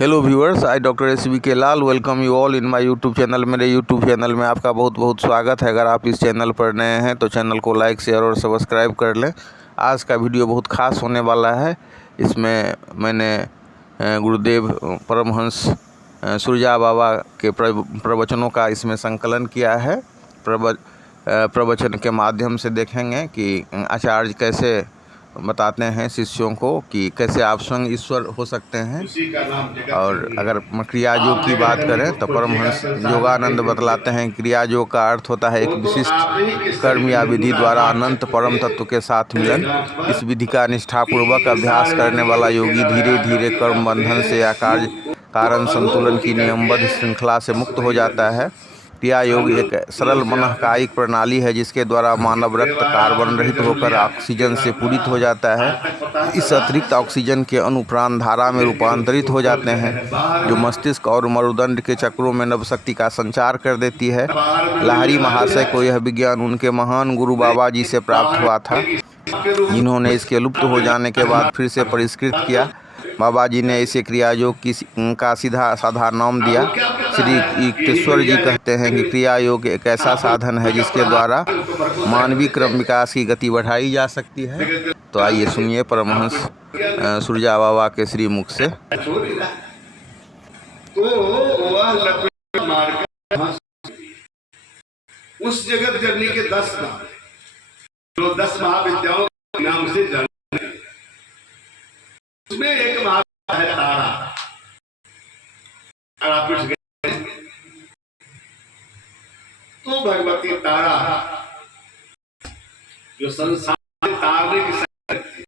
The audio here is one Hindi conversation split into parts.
Hello viewers, I doctor SBK Lal welcome you all in my YouTube channel. मेरे यूट्यूब चैनल में आपका बहुत बहुत स्वागत है। अगर आप इस चैनल पर नए हैं तो चैनल को लाइक शेयर और सब्सक्राइब कर लें। आज का वीडियो बहुत खास होने वाला है। इसमें मैंने गुरुदेव परमहंस सुरजा बाबा के प्रवचनों का इसमें संकलन किया है। प्रवचन के माध्यम से देखेंगे कि आचार्य कैसे बताते हैं शिष्यों को कि कैसे आप स्वयं ईश्वर हो सकते हैं। और अगर क्रिया योग की बात करें तो परमहंस योगानंद बतलाते हैं क्रिया योग का अर्थ होता है एक विशिष्ट कर्म या विधि द्वारा अनंत परम तत्व के साथ मिलन। इस विधि का निष्ठापूर्वक अभ्यास करने वाला योगी धीरे धीरे कर्म बंधन से या कार्य कारण संतुलन की नियमबद्ध श्रृंखला से मुक्त हो जाता है। क्रिया योग एक सरल मनःकायिक प्रणाली है जिसके द्वारा मानव रक्त कार्बन रहित होकर ऑक्सीजन से पूरित हो जाता है। इस अतिरिक्त ऑक्सीजन के अणु प्राण धारा में रूपांतरित हो जाते हैं जो मस्तिष्क और मरुदंड के चक्रों में नवशक्ति का संचार कर देती है। लाहिरी महाशय को यह विज्ञान उनके महान गुरु बाबा जी से प्राप्त हुआ था, जिन्होंने इसके लुप्त हो जाने के बाद फिर से परिष्कृत किया। बाबा जी ने इसे क्रिया योग का सीधा साधा नाम दिया। श्री युक्तेश्वर जी कहते हैं कि क्रिया योग एक ऐसा साधन है जिसके द्वारा मानवीय क्रम विकास की गति बढ़ाई जा सकती है। तो आइए सुनिए परमहंस सुरजा बाबा के श्री मुख से। तो वह लपेट मारकर उस जगत जननी के 10 नाम, जो 10 महाविद्याओं के नाम से जाने, उसमें एक महाविद्या है तारा। आप गए तो भगवती तारा जो संसार में तारने की शक्ति,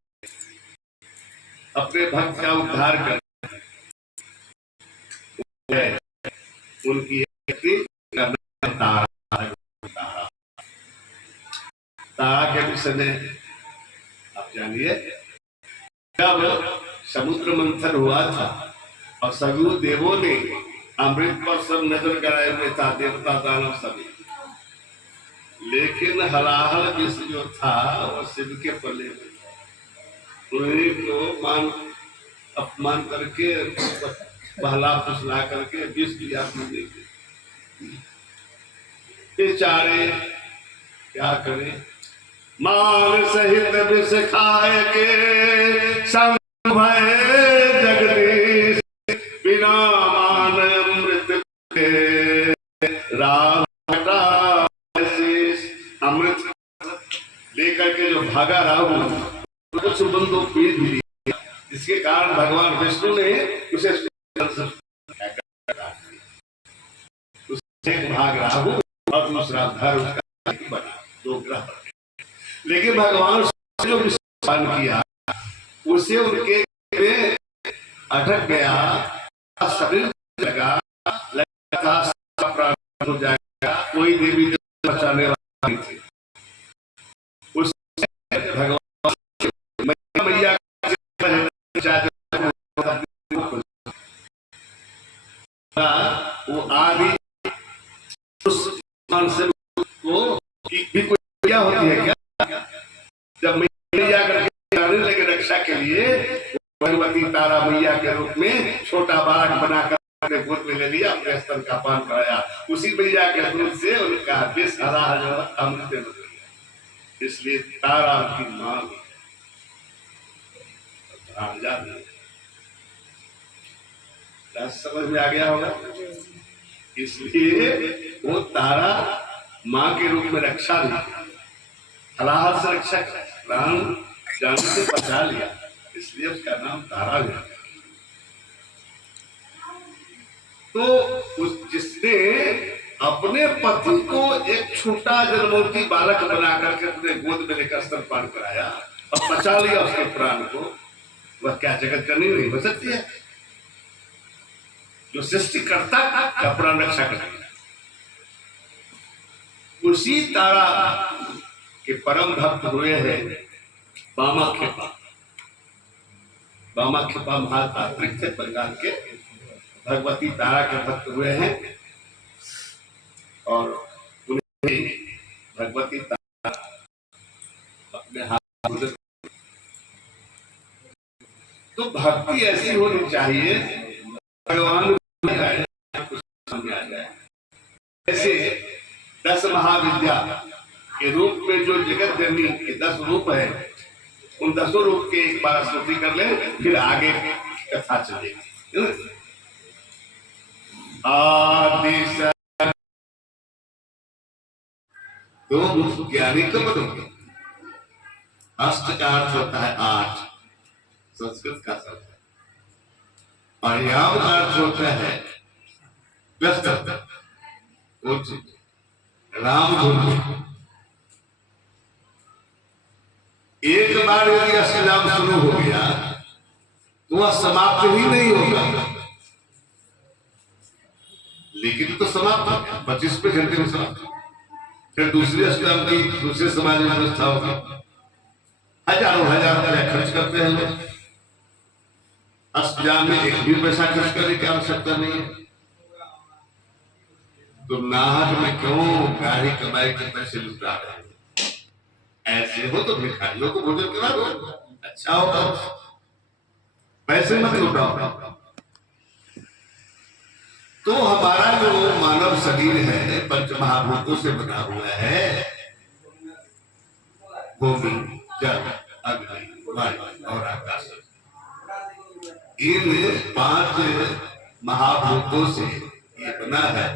अपने भक्त का उद्धार कर उनकी तारा। तारा के विषय में आप जानिए, जब समुद्र मंथन हुआ था और सभी देवों ने अमृत पर सब नजर कराए हुए था, देवता दानव सभी, लेकिन हलाहल विष जो था वो शिव के पल्ले में था। उन्हीं को अपमान करके बहला फुसला करके विष दिया पीने के। बेचारे क्या करें, मान सहित विष खाए के संग भय जगदीश, बिना मान अमृत के राम अमृत लेकर के जो भागा राहु, कुछ बंदों पीर भी, जिसके कारण भगवान विष्णु ने उसे एक भाग राहु और दूसरा धर उसका बना, 2 ग्रह। लेकिन भगवान जो विश्वास किया उसे उनके में अटक गया, शरीर लगा प्राण हो जाएगा, कोई देवी बचाने वाला नहीं थी। उस भगवान मैया वो आदि उस से को भी कोई क्या होती है क्या, जब मैया करके आने लगे रक्षा के लिए, भगवती तारा मैया के रूप में छोटा बालक बनाकर अपने गोद में ले लिया, अपने स्तन का पान कराया। उसी मैया के दूध से उनका विष हरा अमृत बन गया। इसलिए तारा की मां समझ में आ गया होगा। इसलिए वो तारा मां के रूप में रक्षा ली, हलाहल से रक्षा, प्राण जान से बचा लिया, इसलिए उसका नाम तारा है। तो उस जिसने अपने पति को एक छोटा जन्मोती बालक बना करके अपने गोद में लेकर स्तनपान कराया और बचा लिया उसके प्राण को, वह क्या जगत जननी नहीं हो सकती है, जो सृष्टिकर्ता का प्राण रक्षा करती है। उसी तारा के परम भक्त हुए हैं वामाखेपा। वामाखेपा महातात्विक थे, बंगाल के भगवती तारा के भक्त हुए हैं और उन्हें भगवती तारा अपने हाथ। तो भक्ति ऐसी होनी चाहिए भगवान भी आए, आपको समझ आ जाए। ऐसे 10 महाविद्या के रूप में जो जगत जननी के 10 रूप है, उन 10 रूप के एक बार स्तुति कर ले, फिर आगे कथा चलेगी। आदि तो ज्ञानी कब बनोगे? अष्ट का अर्थ होता है 8, संस्कृत का शब्द है, और याव का अर्थ होता है व्यस्त, राम धुन। एक बार यदि अष्टयाम शुरू हो गया तो वह समाप्त ही नहीं होगा, लेकिन तो समाप्त हो गया, 25वें घंटे में समाप्त। फिर दूसरी अष्टयाम की दूसरे समाज में व्यवस्था होगी, हजारों हजार रुपया खर्च करते हैं लोग। अष्टयाम में एक भी पैसा खर्च करने की आवश्यकता नहीं है। तो नाहक में क्यों गाड़ी कमाई के पैसे लुटा रहे हैं? ऐसे हो तो भिखारियों को भोजन करा दो, अच्छा होगा, पैसे मत लुटाओ। तो हमारा जो मानव शरीर है पंच महाभूतों से बना हुआ है, भूमि, जल, अग्नि, वायु और आकाश। इन 5 महाभूतों से ये बना है।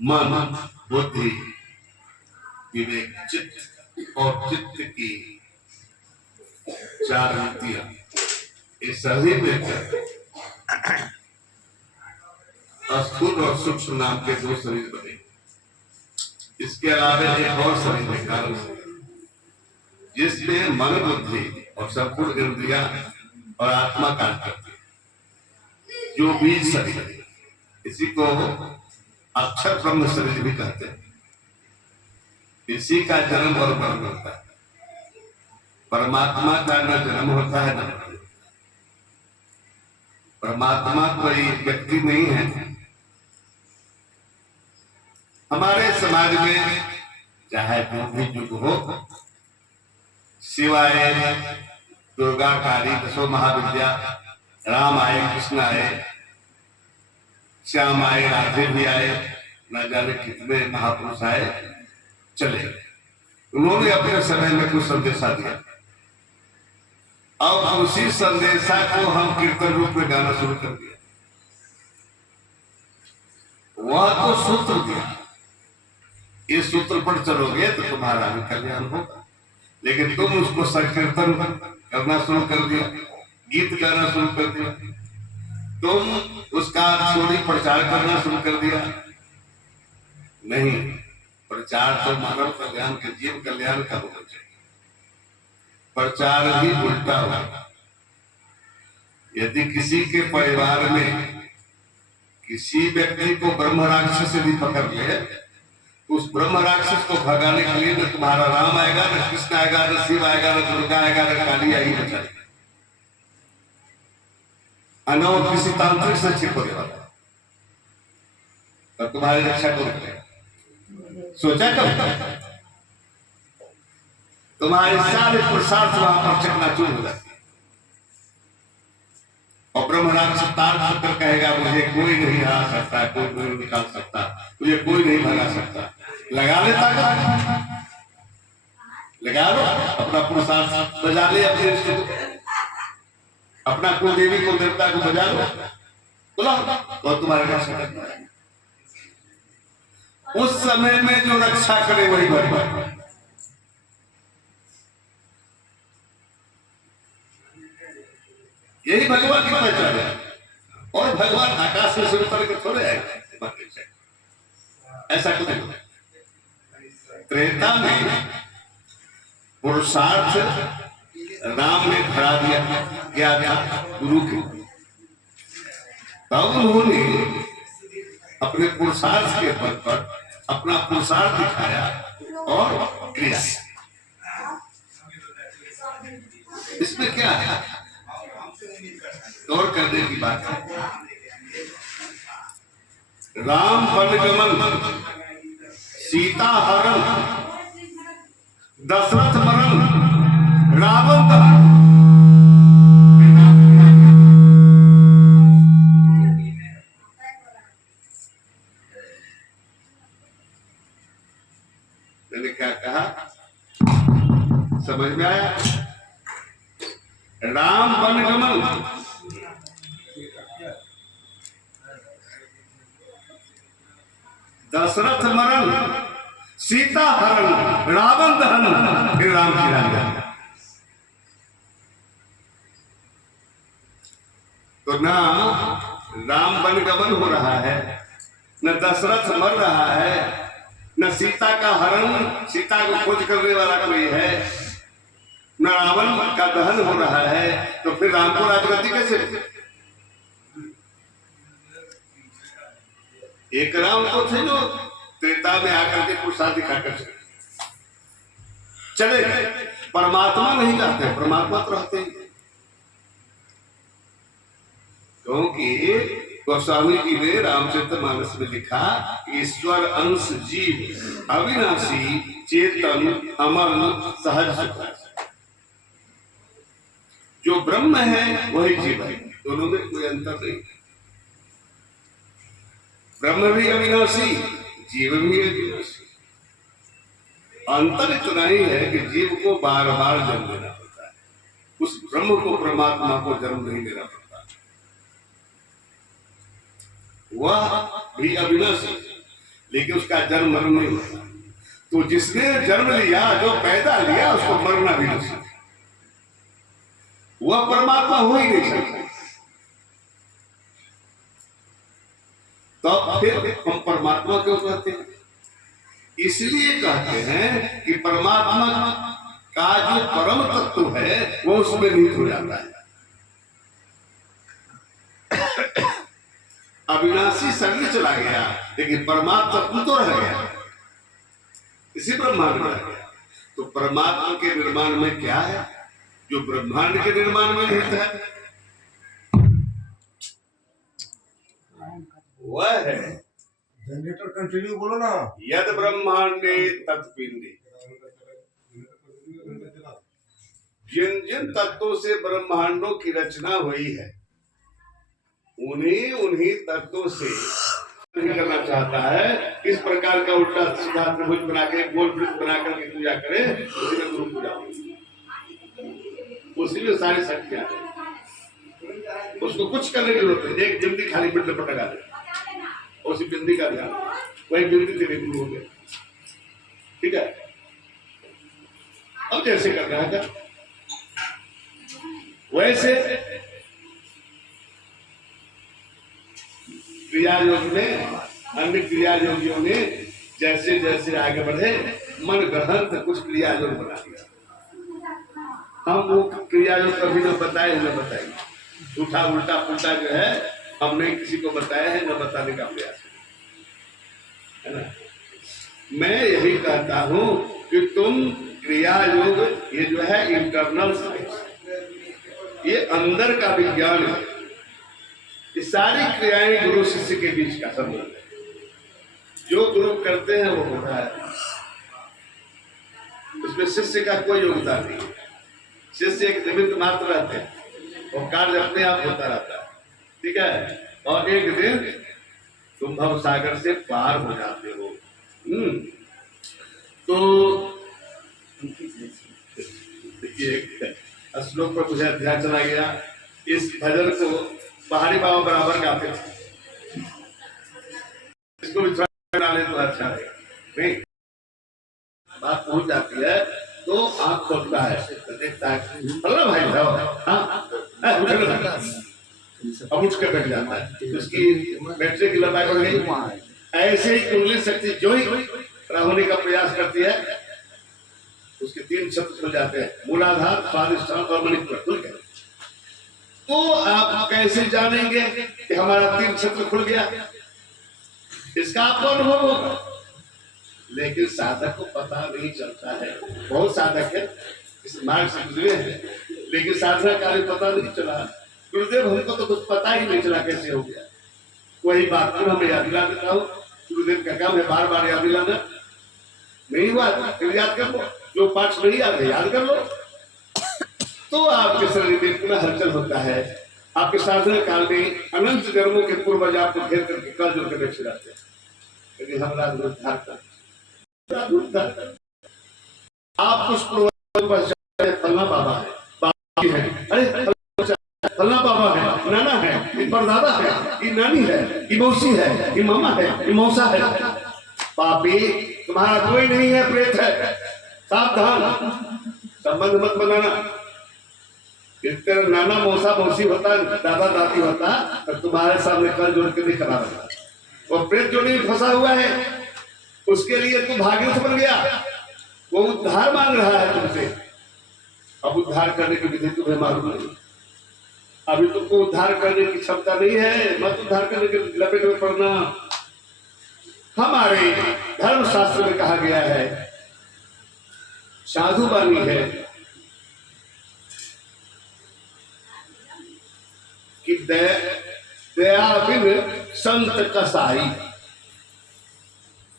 मन, बुद्धि, विवेक, चित्त और चित्त की 4 वृत्तियां, ये सभी मिलकर स्थूल और सूक्ष्म नाम के 2 शरीर बने। इसके अलावा एक और शरीर है कारण, जिसमें मन, बुद्धि और संपूर्ण इंद्रियां और आत्मा कार्य करती है, जो बीज शरीर है। इसी को अक्षर ब्रह्म शरीर भी कहते हैं। इसी का जन्म और मरण होता है। परमात्मा का न जन्म होता है न मरण। परमात्मा कोई व्यक्ति नहीं है। हमारे समाज में चाहे जो भी युग हो, शिवाय, दुर्गा, काली, 10 महाविद्या, राम आए, कृष्ण आए, श्याम आए, राधे भी आए, न जाने कितने महापुरुष आए चले। उन्होंने अपने समय में कुछ संदेशा दिया। अब उसी संदेशा को हम कीर्तन रूप में गाना शुरू कर दिया। वह तो सूत्र दिया, इस सूत्र पर चलोगे तो तुम्हारा भी कल्याण होगा। लेकिन तुम उसको संकीर्तन करना शुरू कर दिया, गीत गाना शुरू कर दिया, तुम उसका छोड़ी प्रचार करना शुरू कर दिया। नहीं, प्रचार तो मानव कल्याण के, जीव कल्याण का होना चाहिए। प्रचार ही उल्टा होगा। यदि किसी के परिवार में किसी व्यक्ति को ब्रह्म राक्षस यदि पकड़ ले, उस ब्रह्म राक्षस को भगाने के लिए न तुम्हारा राम आएगा, न कृष्ण आएगा, न शिव आएगा, न दुर्गा आएगा, न काली आएगी, बचाएगा। अनौर किसी तांत्रिक से छिप होने वाला, तब तुम्हारी रक्षा कौन करेगा? सोचा कब? तुम्हारे सारे पुरुषार्थ वहां पर चकनाचूर हो जाते। और ब्रह्म राक्षस तार कर कहेगा, मुझे कोई नहीं हरा सकता, कोई नहीं निकाल सकता, मुझे कोई नहीं भगा सकता। लगा ले ताकत, लगा लो अपना पुरुषार्थ, बजा ले अपने रिश्ते को, अपना कुल देवी को देवता को बजा लो, बुलाओ और तुम्हारे रक्षा करना है। उस समय में जो रक्षा करे वही भगवान। यही भगवान की पहचान है। और भगवान आकाश से शुरू करके थोड़े आएगा, ऐसा कुछ नहीं। त्रेता में पुरुषार्थ राम ने भरा दिया गया था गुरु के, तब उन्होंने अपने पुरुषार्थ के बल पर अपना पुरुषार्थ दिखाया और क्रिया। इसमें क्या है? गौर करने की बात है। राम वनगमन, सीता हरण, दशरथ मरण, रावण दहन, समझ में आया? राम वन गमन, दशरथ मरण, सीता हरण, रावण दहन, फिर राम की राजा। तो ना राम वन गमन हो रहा है, न दशरथ मर रहा है, न सीता का हरण, सीता को खोज करने वाला कोई है, न रावण का दहन हो रहा है, तो फिर राम को राजगद्दी कैसे? एक राम तो थे जो त्रेता में आकर के कुर्सा दिखाकर चले गए। परमात्मा नहीं जाते, परमात्मा तो रहते हैं। क्योंकि गोस्वामी जी ने रामचरितमानस में लिखा, ईश्वर अंश जीव अविनाशी चेतन अमर सहज। जो ब्रह्म है वही जीव है, दोनों में कोई अंतर नहीं। ब्रह्म भी अविनाशी, जीव भी अविनाशी। अंतर इतना ही है कि जीव को बार बार जन्म लेना पड़ता है, उस ब्रह्म को, परमात्मा को जन्म नहीं लेना पड़ता। वह भी अविनाशी, लेकिन उसका जन्म मरण नहीं होता। तो जिसने जन्म लिया, जो पैदा लिया, उसको मरना भी नहीं, वह परमात्मा हो ही नहीं सकता। तो फिर हम परमात्मा क्यों कहते हैं? इसलिए कहते हैं कि परमात्मा का जो परम तत्व है वो उसमें निहित हो जाता है। अविनाशी शरीर चला गया, लेकिन परमात्मा तत्व तो रह गया, इसी ब्रह्मांड में रह गया। तो परमात्मा के निर्माण में क्या है जो ब्रह्मांड के निर्माण में निहित है? वह है, जनरेटर कंटिन्यू बोलो ना। यद ब्रह्मांडे तत्पिंडे, जिन जिन तत्वों से ब्रह्मांडों की रचना हुई है, उन्हीं तत्वों से करना चाहता है। इस प्रकार का उल्टा सीधा त्रिभुज बना के, गोल वृत्त बना करके पूजा करे, उसी में गुरु पूजा होगी, उसी में सारी शक्तियां है। उसको कुछ करने की जरूरत नहीं, एक बिंदी खाली पिंड पर लगा दे, उसी बिंदी का ध्यान, वही बिंदी तेरे गुरु हो गए। ठीक है, अब जैसे कर रहा है वैसे क्रिया योग में, अन्य क्रिया योगियों ने जैसे जैसे आगे बढ़े, मन ग्रहण कुछ क्रिया योग बना दिया। हम वो क्रिया योग कभी न बताए न बताएंगे, झूठा उल्टा पुल्टा जो है हमने किसी को बताया है, न बताने का प्रयास है ना। मैं यही कहता हूं कि तुम क्रिया योग, ये जो है इंटरनल साइंस, ये अंदर का विज्ञान है। ये सारी क्रियाएं गुरु शिष्य के बीच का संबंध है। जो गुरु करते हैं वो होता है, उसमें शिष्य का कोई योगदान नहीं है। शिष्य एक निमित्त मात्र रहते हैं, वो कार्य अपने आप होता रहता है। ठीक है, और एक दिन तुम भव सागर से पार हो जाते हो। तो श्लोक पर मुझे ध्यान चला गया। इस भजन को पहाड़ी बाबा बराबर गाते थे, इसको भी डाले तो अच्छा रहेगा। नहीं, बात पहुंच जाती है तो आंख खोलता है, देखता है अल्लाह भाई हाँ, अब उठ कर बैठ जाता है। उसकी बैठने की लंबाई बढ़ गई। ऐसे ही कुंडली शक्ति जो ही होने का प्रयास करती है, उसके 3 शब्द खुल जाते हैं, मूलाधार, स्वादिष्ठान और मणिपुर खुल गए। तो आप कैसे जानेंगे कि हमारा 3 क्षेत्र खुल गया? इसका आपको अनुभव होगा, लेकिन साधक को पता नहीं चलता है। बहुत साधक है इस मार्ग से गुजरे हैं, लेकिन साधना कार्य पता नहीं चला। गुरुदेव हमको तो कुछ पता ही नहीं चला कैसे हो गया। वही बात फिर हमें याद दिला देता हूँ, गुरुदेव का काम है बार बार याद दिलाना। नहीं हुआ फिर याद कर लो, जो पाठ नहीं याद है याद कर लो, तो आपके शरीर में पूरा हलचल होता है। आपके साधना काल में अनंत जन्मों के पूर्वज आपको घेर करके कल जोड़ के बैठे रहते हैं, लेकिन हमारा उद्धार कर आप कुछ फलना बाबा है, बाबा है, अरे फलना बाबा है, नाना है, ये परदादा है, ये नानी है, ये मौसी है, ये मामा है, ये मौसा है। पापी, तुम्हारा कोई नहीं है, प्रेत है, सावधान, संबंध मत बनाना। तेरा नाना मौसा मौसी होता, दादा दादी होता, तो तुम्हारे सामने कर जोड़ के नहीं खड़ा रहता। वो प्रेत जोड़ी में फंसा हुआ है, उसके लिए तू भागीरथ बन गया, वो उद्धार मांग रहा है तुमसे। अब उद्धार करने की विधि तुम्हें मालूम नहीं, अभी तुमको उद्धार करने की क्षमता नहीं है, मत उद्धार करने के लपेट में पड़ना। हमारे धर्मशास्त्र में कहा गया है, साधु वाणी है कि दया बिन संत कसाई,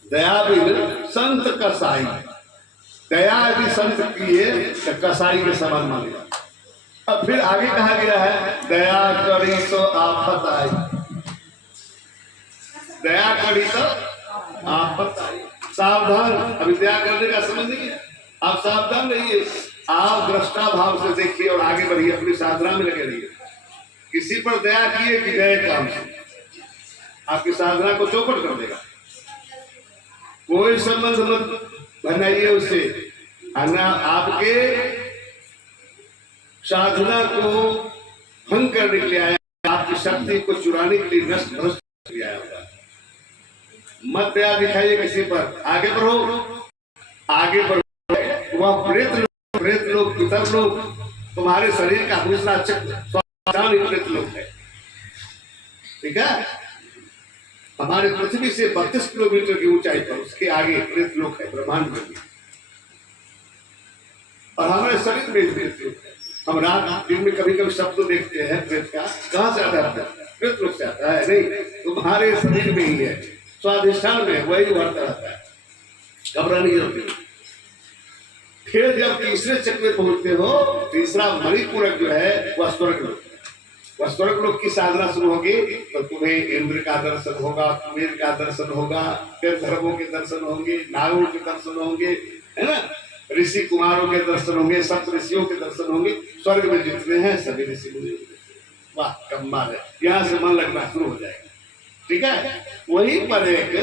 दया बिन संत कसाई, दया यदि संत की है तो कसाई के समान मानेगा। अब फिर आगे कहा गया है, दया करी तो आफत आई, दया करी तो आफत आई। सावधान, अभी दया करने का समझ नहीं है, आप सावधान रहिए, आप दृष्टा भाव से देखिए और आगे बढ़िए, अपनी साधना में लगे रहिए। किसी पर दया किए कि गए काम से आपकी साधना को चौपट कर देगा। कोई संबंध मत बनाइए उससे, आपके साधना को भंग करने के लिए आया, आपकी शक्ति को चुराने के लिए नष्ट भ्रष्ट किया होगा। मत दया दिखाइए किसी पर, आगे बढ़ो, आगे बढ़ो। वह प्रेत लोग, पितर लोग, तुम्हारे शरीर का दूसरा चक्र प्रेत लोग है, ठीक है। हमारे पृथ्वी से 32 किलोमीटर की ऊंचाई पर उसके आगे प्रेत लोक है, ब्रह्मांड में भी, और हमारे शरीर में प्रेत लोक है। हम रात दिन में कभी कभी शब्द देखते हैं प्रेत का, कहाँ से आता है? प्रेत लोक से आता है, नहीं, तुम्हारे शरीर में ही है, स्वाधिष्ठान में वही वर्त रहता है, घबरा नहीं होती। फिर जब तीसरे चक्र में पहुंचते हो, तीसरा मणिपूरक जो है वह स्वर्ग लोक, वह स्वर्ग लोक की साधना शुरू होगी तो तुम्हें इंद्र का दर्शन होगा, कुबेर का दर्शन होगा, फिर धर्मों के दर्शन होंगे, नागों के दर्शन होंगे, है ना, ऋषि कुमारों के दर्शन होंगे, सप्त ऋषियों के दर्शन होंगे। स्वर्ग में जितने हैं सभी ऋषि मुनि, वाह कमाल है, यहाँ से मन लगना शुरू हो जाएगा, ठीक है। वहीं पर एक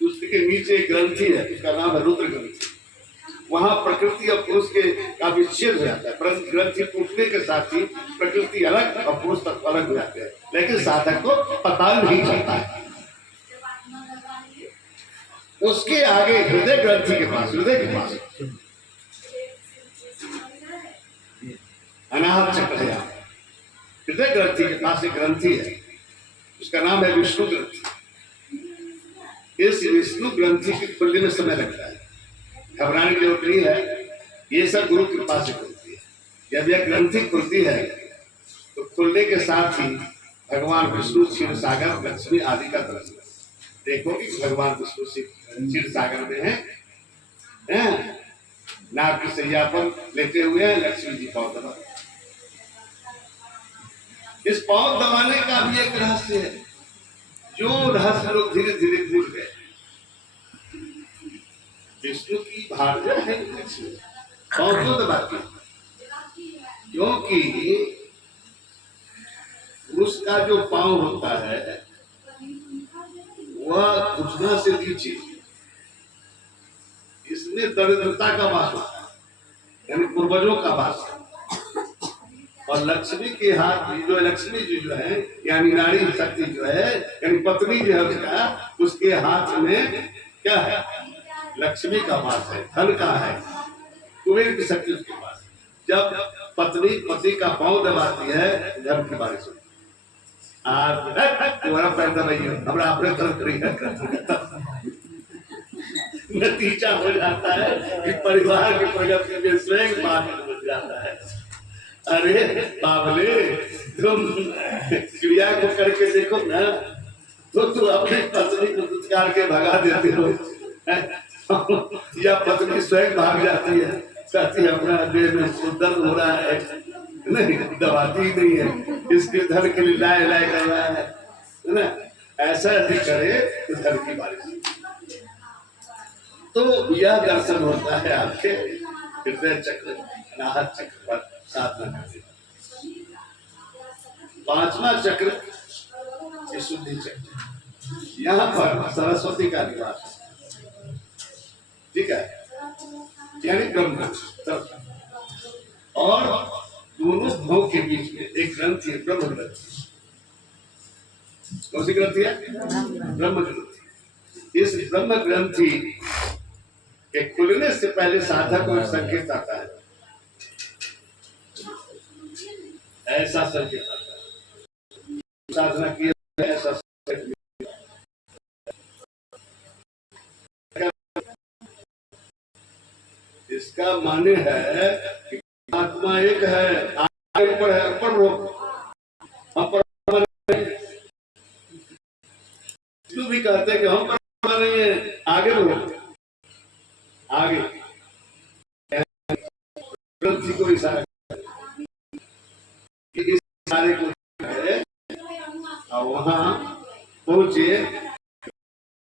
उसके नीचे एक ग्रंथि है, उसका नाम है रुद्र ग्रंथि। वहां प्रकृति और पुरुष के का विच्छेद हो जाता है, ग्रंथि टूटने के साथ ही प्रकृति अलग और पुरुष तक अलग हो जाते हैं, लेकिन साधक को पता नहीं चलता है। उसके आगे हृदय ग्रंथि के पास, हृदय के पास अनाहत चक्र है, हृदय ग्रंथि के पास एक ग्रंथि है, उसका नाम है विष्णु ग्रंथि। इस विष्णु ग्रंथि की खुलने में समय लगता है, घबराने की जरूरत नहीं है, ये सब गुरु कृपा से खुलती है। जब यह ग्रंथि खुलती है तो खुलने के साथ ही भगवान विष्णु क्षीर सागर लक्ष्मी आदि का दर्शन देखो कि भगवान विष्णु क्षीर सागर में है, नाग की सैया पर लेटे हुए हैं, लक्ष्मी जी पाँव दबा। इस पाँव दबाने का भी एक रहस्य है, जो रहस्य लोग धीरे धीरे भूल गए। विष्णु की भार्या है लक्ष्मी, पाँव क्यों दबाती? क्योंकि पुरुष का जो पाँव होता है वह घुटना से नीचे, इसमें दरिद्रता का वास होता है, यानी पूर्वजों का वास है। और लक्ष्मी के हाथ में जो लक्ष्मी जी जो है, यानी नारी शक्ति जो है, यानी पत्नी जो है उसके हाथ में क्या है? लक्ष्मी का वास है, धन का है, कुबेर की शक्ति उसके पास। जब पत्नी पति का पांव दबाती है धन की बारिश होती है। तुम्हारा पैर दबाइए, हमारा अपने तरफ नतीजा हो जाता है कि परिवार की प्रगति में स्वयं बात बच जाता है। अरे बाबले, तुम क्रिया को करके देखो ना, तो तू अपनी पत्नी को दुत्कार के भगा देते हो, या पत्नी स्वयं भाग जाती है, कहती है अपना देह में दर्द हो रहा है, नहीं दबाती ही नहीं है, इसके धन के लिए लाए लाए कर रहा है ना। ऐसा यदि करे तो धन की बारिश। तो यह दर्शन होता है आपके हृदय चक्र, नाहक चक्र पर साधना करते हैं। पांचवा चक्र शुद्धि चक्र, यहाँ पर सरस्वती का निवास है, ठीक है, यानी ब्रह्म तत्व। और दोनों भोग के बीच में एक ग्रंथि है, ब्रह्म ग्रंथि। कौन सी ग्रंथि है? ब्रह्म ग्रंथि। इस ब्रह्म ग्रंथि के खुलने से पहले साधक को एक संकेत आता है, ऐसा संकेत आता है, साधना की ऐसा संकेत मिलता है। इसका माने है कि आत्मा एक है, आगे ऊपर है, ऊपर रोक भी कहते हैं कि हम परमात्मा नहीं है, आगे रोक आगे ग्रंथि को इशारा इस इशारे को है और वहां पहुंचे